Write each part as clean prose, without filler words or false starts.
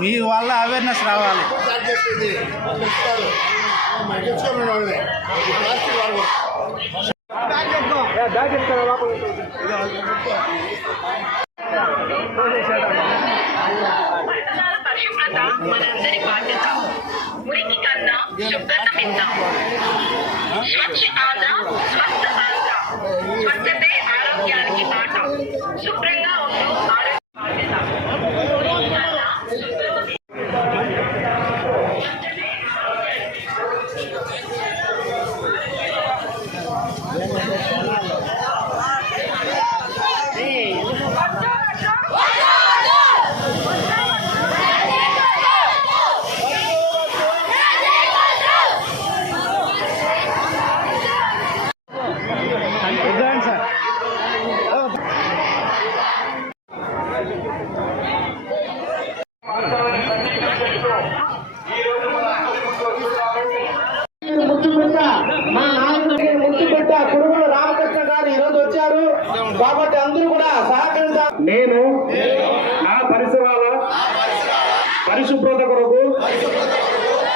మీ వల్ల అవేర్నెస్ రావాలి. మనందరి బాధ్యత. మురికి కన్నా శుభ్రత విందాం. స్వచ్ఛ ఆంధ్ర, స్వస్థ ఆంధ్ర. స్వచ్ఛతే ఆరోగ్యానికి బాట. శుభ్రంగా ఉంటూ ఆరోగ్య బాధ్యత. మా నాయకుడికి ముత్తుపెట్ట కురుగుల రామకృష్ణ గారు ఈరోజు వచ్చారు కాబట్టి అందరూ కూడా సహకరించాలి. నేను నా పరిసరాల పరిశుభ్రత కొరకు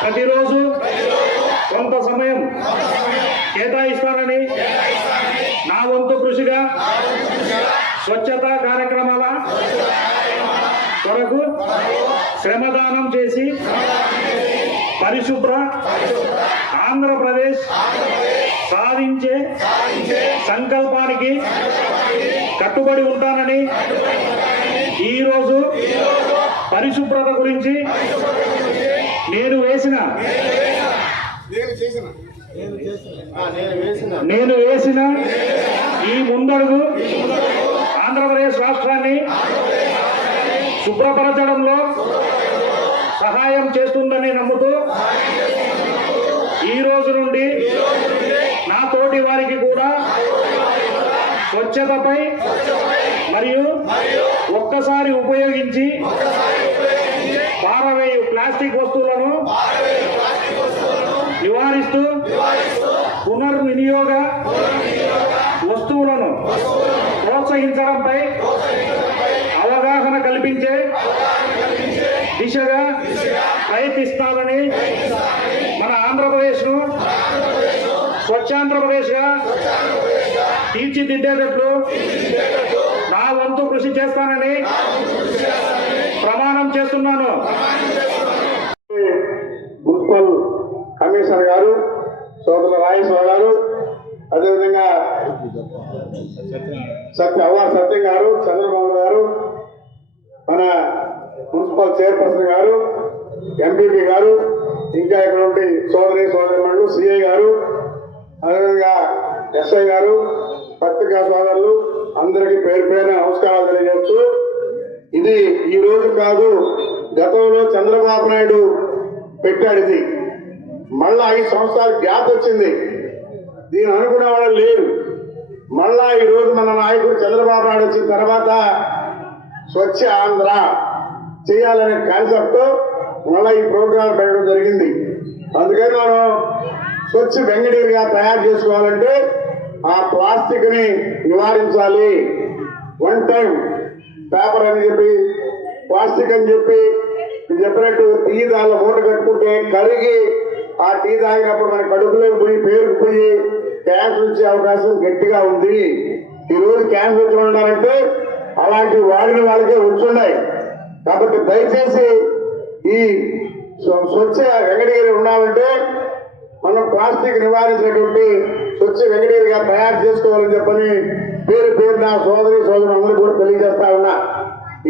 ప్రతిరోజు కొంత సమయం కేటాయిస్తానని నా వంతు కృషిగా స్వచ్ఛతా కార్యక్రమాల కొరకు శ్రమదానం చేసి పరిశుభ్ర ఆంధ్రప్రదేశ్ సాధించే సంకల్పానికి కట్టుబడి ఉంటానని ఈరోజు పరిశుభ్రత గురించి నేను వేసిన ఈ ముందడుగు ఆంధ్రప్రదేశ్ రాష్ట్రాన్ని శుభ్రపరచడంలో సహాయం చేస్తుందని నమ్ముతూ ఈ రోజు నుండి నా తోటి వారికి కూడా స్వచ్ఛతపై మరియు ఒక్కసారి ఉపయోగించి పారవేయు ప్లాస్టిక్ వస్తువులను నివారిస్తూ పునర్వినియోగ వస్తువులను ప్రోత్సహించడంపై అవగాహన కల్పించే దిశగా ప్రయత్నిస్తామని మన ఆంధ్రప్రదేశ్ను స్వచ్ఛాంధ్రప్రదేశ్గా తీర్చిదిద్దేటట్లు నా వంతు కృషి చేస్తానని ప్రమాణం చేస్తున్నాను. మున్సిపల్ కమిషనర్ గారు సోదరుల రాజేశ్వర గారు, అదేవిధంగా సత్యం గారు, చంద్రబాబు గారు, మన మున్సిపల్ చైర్పర్సన్ గారు, ఎంపీపీ గారు, ఇంకా ఇక్కడ ఉండి సోదరిమణులు, సిఐ గారు, అదేవిధంగా ఎస్ఐ గారు, పత్రికా సోదరులు అందరికీ పేరు పేరున నమస్కారాలు తెలియజేస్తూ, ఇది ఈ రోజు కాదు, గతంలో చంద్రబాబు నాయుడు పెట్టాడు. ఇది మళ్ళా 5 సంవత్సరాలు గ్యాప్ వచ్చింది. దీని అనుకునే వాళ్ళు లేరు. మళ్ళా ఈ రోజు మన నాయకుడు చంద్రబాబు నాయుడు వచ్చిన తర్వాత స్వచ్ఛ ఆంధ్ర చేయాలనే కాన్సెప్ట్ మళ్ళా ఈ ప్రోగ్రాం పెట్టడం జరిగింది. అందుకని మనం స్వచ్ఛ వెంగడీరుగా తయారు చేసుకోవాలంటే ఆ ప్లాస్టిక్ ని నివారించాలి. 1 టైం పేపర్ అని చెప్పి, ప్లాస్టిక్ అని చెప్పి చెప్పినట్టు టీ దానిలో మూట కట్టుకుంటే కరిగి ఆ టీ తాగినప్పుడు మన కడుపులోకి పోయి పేరుకుపోయి క్యాన్సర్ వచ్చే అవకాశం గట్టిగా ఉంది. ఈ రోజు క్యాన్సర్ వచ్చి ఉండాలంటే అలాంటి వాడిన వాళ్ళకే వచ్చున్నాయి. కాబట్టి దయచేసి ఈ స్వచ్ఛ వెంకటగిరి ఉండాలంటే మనం ప్లాస్టిక్ నివారించినటువంటి స్వచ్ఛ వెంకటగిరిగా తయారు చేసుకోవాలని చెప్పని పేరు నా సోదరులు అందరూ కూడా తెలియజేస్తా ఉన్నా.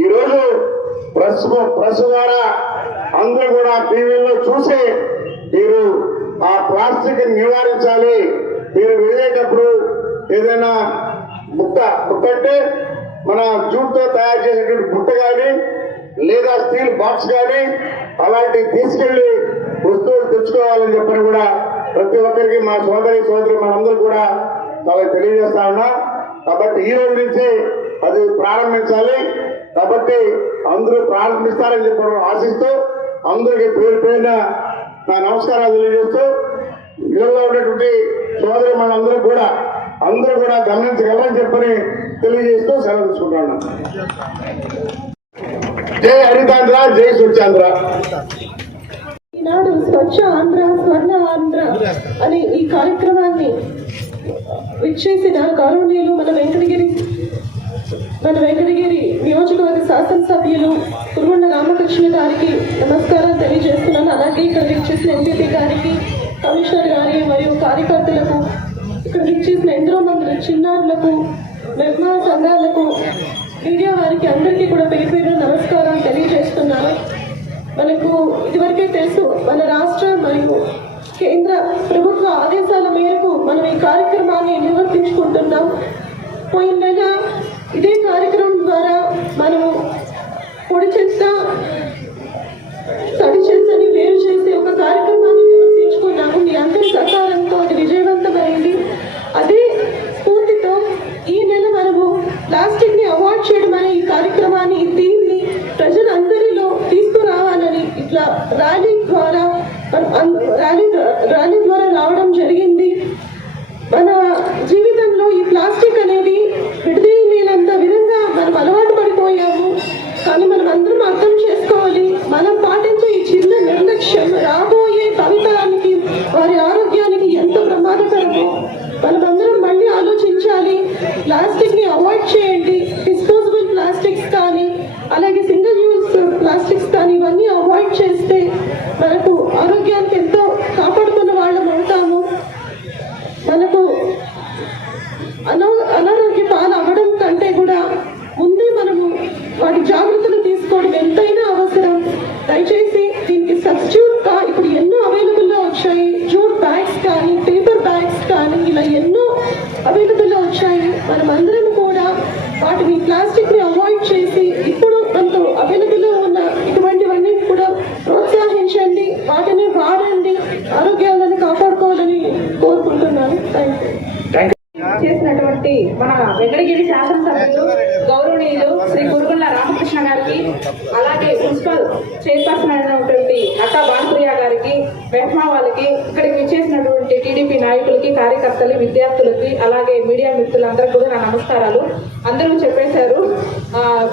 ఈ రోజు ప్రెస్ ద్వారా అందరూ కూడా టీవీలో చూసి మీరు ఆ ప్లాస్టిక్ నివారించాలి. మీరు వెళ్ళేటప్పుడు ఏదైనా బుట్ట అంటే మన జూట్తో తయారు చేసేటువంటి బుట్ట కానీ లేదా స్టీల్ బాక్స్ కానీ అలాంటివి తీసుకెళ్లి వస్తువులు తెచ్చుకోవాలని చెప్పని కూడా ప్రతి ఒక్కరికి మా సోదరి మనందరూ కూడా వాళ్ళకి తెలియజేస్తా ఉన్నా. కాబట్టి ఈ రోజు నుంచి అది ప్రారంభించాలి. కాబట్టి అందరూ ప్రారంభిస్తారని చెప్పడం ఆశిస్తూ అందరికీ పేరున నా నమస్కారాలు తెలియజేస్తూ, ఇళ్లలో ఉన్నటువంటి సోదరి మనందరూ కూడా గమనించగలరని చెప్పని తెలియజేస్తూ సెలవు తీసుకుంటున్నాను. జై హరితాంధ్ర, జై స్వచ్ఛాంధ్ర. ఈనాడు స్వచ్ఛ ఆంధ్ర స్వర్ణ ఆంధ్ర అనే ఈ కార్యక్రమాన్ని విచ్చేసిన గౌరవనీయులు మన వెంకటగిరి నియోజకవర్గ శాసనసభ్యులు కురుగొండ రామకృష్ణ గారికి నమస్కారాలు తెలియజేస్తున్నాను. అలాగే ఇక్కడ విచ్చేసిన ఎంపీపీ గారికి, కమిషనర్ గారి మరియు కార్యకర్తలకు, ఇక్కడ విచ్చేసిన ఎంతో మంది చిన్నారులకు, నిర్మాణ సంఘాలకు, మీడియా వారికి అందరికీ కూడా పేరు పేరు నమస్కారాలు తెలియజేస్తున్నాను. మనకు ఇదివరకే తెలుసు, మన రాష్ట్ర మరియు కేంద్ర ప్రభుత్వ ఆదేశాల మేరకు మనం ఈ కార్యక్రమాన్ని నిర్వర్తించుకుంటున్నాం. పోయిన నెల ఇదే కార్యక్రమం ద్వారా మనము పొడి చెత్త, తడి చెత్తని వేరు చేసే ఒక కార్యక్రమాన్ని నిర్వర్తించుకున్నాము. మీ అందరి సహకారంతో అది విజయవంతమైంది. అదే స్ఫూర్తితో ఈ నెల మనము ప్లాస్టిక్ ని అవాయిడ్ చేయడం అనే ఈ కార్యక్రమాన్ని, దీన్ని ప్రజలందరిలో తీసుకురావాలని ఇట్లా ర్యాలీ ద్వారా రావడం జరిగింది. మన జీవితంలో ఈ ప్లాస్టిక్ అనేది విడదీయలేనంత విధంగా మనం అలవాటు పడిపోయాము. కానీ మనం అందరం అర్థం చేసుకోవాలి, మనం పాటించే ఈ చిన్న నిర్లక్ష్యం రాబోయే భవితరానికి, వారి ఆరోగ్యానికి ఎంతో ప్రమాదకరమో మనమందరం మళ్ళీ ఆలోచించాలి. ప్లాస్టిక్ ని అవాయిడ్ చేయండి. డిస్పోజబుల్ ప్లాస్టిక్స్ కానీ, అలాగే సింగిల్ యూజ్ ప్లాస్టిక్స్ కానీ ఇవన్నీ అవాయిడ్ చేస్తే మనకు ఆరోగ్యానికి ఎంతో కాపాడుకున్న వాళ్ళం అవుతాము. మనకు అనారోగ్య పాలు అవ్వడం కంటే కూడా ముందే మనము వాటి జాగ్రత్తలు తీసుకోవడం ఎంతైనా అవసరం. దయచేసి దీనికి సబ్స్టిట్యూట్ గా ఇప్పుడు ఎన్నో అవైలబుల్లో వచ్చాయి. జూట్ బ్యాగ్స్ కానీ, పేపర్ బ్యాగ్స్ కానీ, ఇలా ఎన్నో అవైలబుల్లో వచ్చాయి. మనం అందరం కూడా వాటిని ప్లాస్టిక్ ని అవాయిడ్ చేసి ఇప్పుడు మనకు అవైలబుల్లో ఉన్న ఇటువంటివన్నీ కూడా ప్రోత్సహించండి, వాటిని వాడండి, ఆరోగ్యాలను కాపాడుకోవాలని కోరుకుంటున్నాను. Thank you. చేసినటువంటి మన వెంకటగిరి శాసనసభ్యులు గౌరవనీయులు శ్రీ కురుగొండ రామకృష్ణ గారికి, అలాగే మున్సిపల్ చైర్పర్సన్ అయినటువంటి అక్కా భానుప్రియ గారికి, మెహ్మా వాళ్ళకి, ఇక్కడికి విచ్చేసినటువంటి టీడీపీ నాయకులకి, కార్యకర్తలు, విద్యార్థులకి, అలాగే మీడియా మిత్రులందరికీ కూడా నా నమస్కారాలు. అందరూ చెప్పేశారు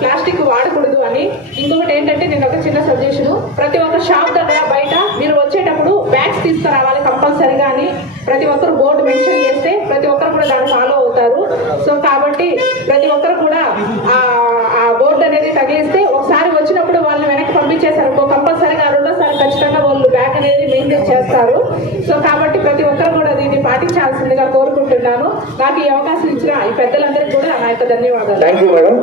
ప్లాస్టిక్ వాడకూడదు అని. ఇంకొకటి ఏంటంటే, నేను ఒక చిన్న సజెషన్, ప్రతి ఒక్క షాప్ దగ్గర బయట మీరు వచ్చేటప్పుడు బ్యాగ్స్ తీసుకురావాలి కంపల్సరిగా అని ప్రతి ఒక్కరు బోర్డు మెన్షన్ చేస్తే ప్రతి ఒక్కరు కూడా దాన్ని ఫాలో అవుతారు. సో కాబట్టి ప్రతి ఒక్కరు కూడా ఆ బోర్డు అనేది తగిలిస్తే ఒకసారి వచ్చినప్పుడు వాళ్ళని వెనక్కి పంపించేశారు కంపల్సరిగా రెండోసారి ఖచ్చితంగా వాళ్ళు బ్యాగ్ అనేది మెయింటైన్ చేస్తారు. సో కాబట్టి ప్రతి ఒక్కరు కూడా దీన్ని పాటించాల్సిందిగా కోరుకుంటున్నాను. నాకు ఈ అవకాశం ఇచ్చిన ఈ పెద్దలందరికీ కూడా నా యొక్క ధన్యవాదాలు. Thank you madam.